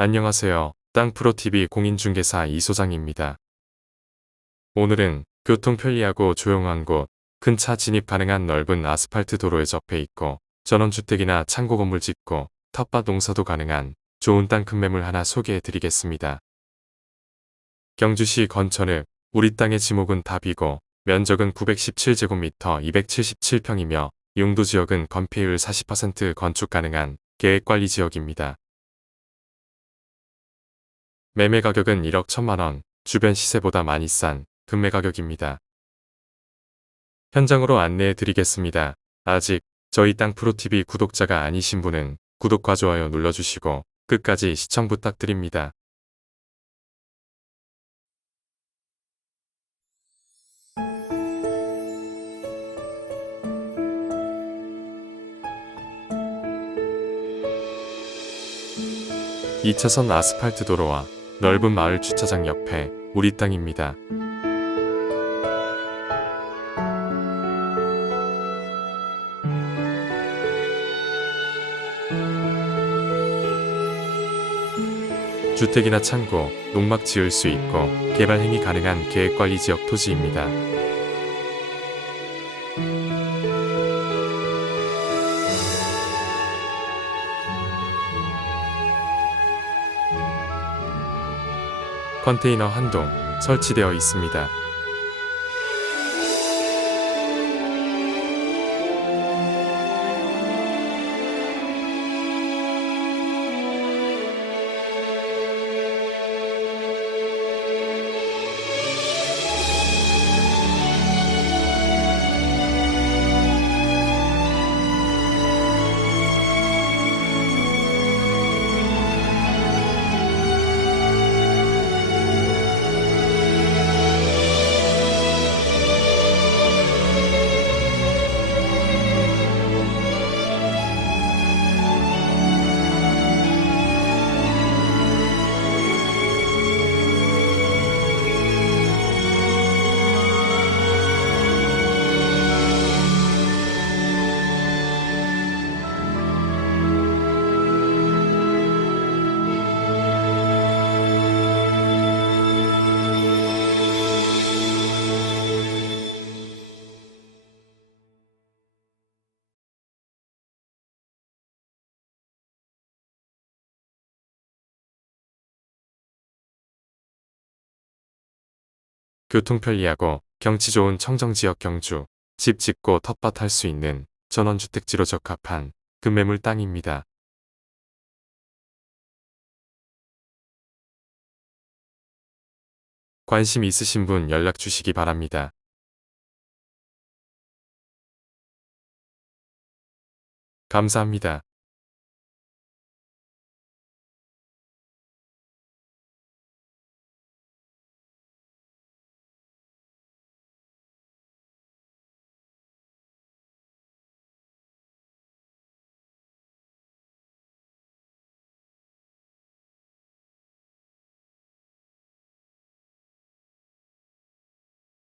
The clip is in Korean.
안녕하세요. 땅프로TV 공인중개사 이소장입니다. 오늘은 교통 편리하고 조용한 곳, 큰차 진입 가능한 넓은 아스팔트 도로에 접해 있고 전원주택이나 창고 건물 짓고 텃밭 농사도 가능한 좋은 땅 큰 매물 하나 소개해 드리겠습니다. 경주시 건천읍 우리 땅의 지목은 답이고 면적은 917제곱미터 277평이며 용도 지역은 건폐율 40% 건축 가능한 계획관리 지역입니다. 매매 가격은 1억 1천만 원, 주변 시세보다 많이 싼 금매 가격입니다. 현장으로 안내해 드리겠습니다. 아직 저희 땅 프로TV 구독자가 아니신 분은 구독과 좋아요 눌러주시고 끝까지 시청 부탁드립니다. 이차선 아스팔트 도로와 넓은 마을 주차장 옆에 우리 땅입니다. 주택이나 창고, 농막 지을 수 있고 개발 행위 가능한 계획관리 지역 토지입니다. 컨테이너 한 동 설치되어 있습니다. 교통 편리하고 경치 좋은 청정지역 경주, 집 짓고 텃밭 할 수 있는 전원주택지로 적합한 금매물 땅입니다. 관심 있으신 분 연락 주시기 바랍니다. 감사합니다.